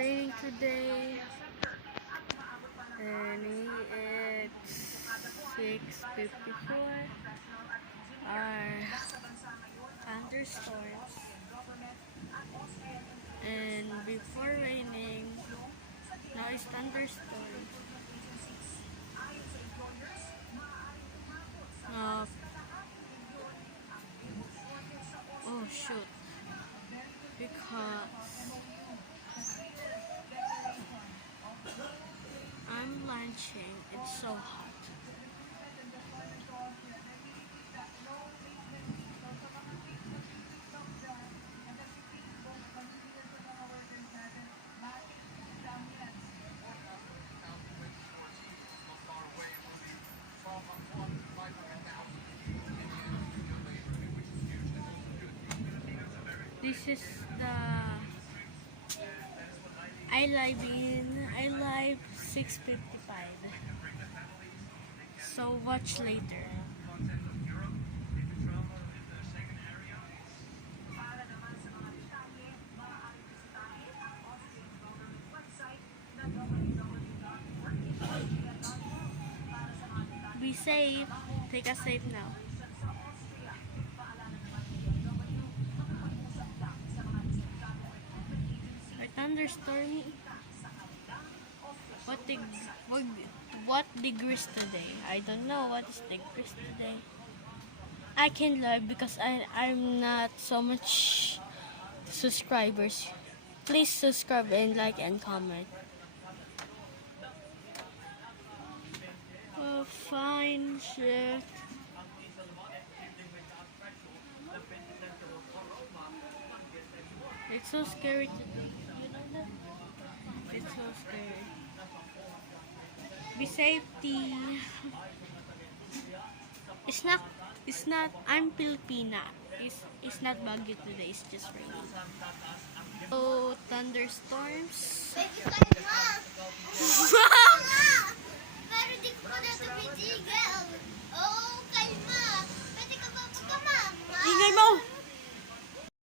raining today, and it's 6:54. Are thunderstorms, and before raining, now it's thunderstorms. Uh, oh shoot, because I'm lunching, it's so hot. This is the I live 6:55. So watch later. Be safe. Take a safe now. A thunderstormy. What deg what degrees today? I don't know what is degrees today. I can live because I'm not so much subscribers. Please subscribe and like and comment. Oh, fine shit. It's so scary today. You know that? It's so scary. Be safety. It's not. It's not. I'm Filipina. It's not baggy today. It's just raining. Oh, thunderstorms.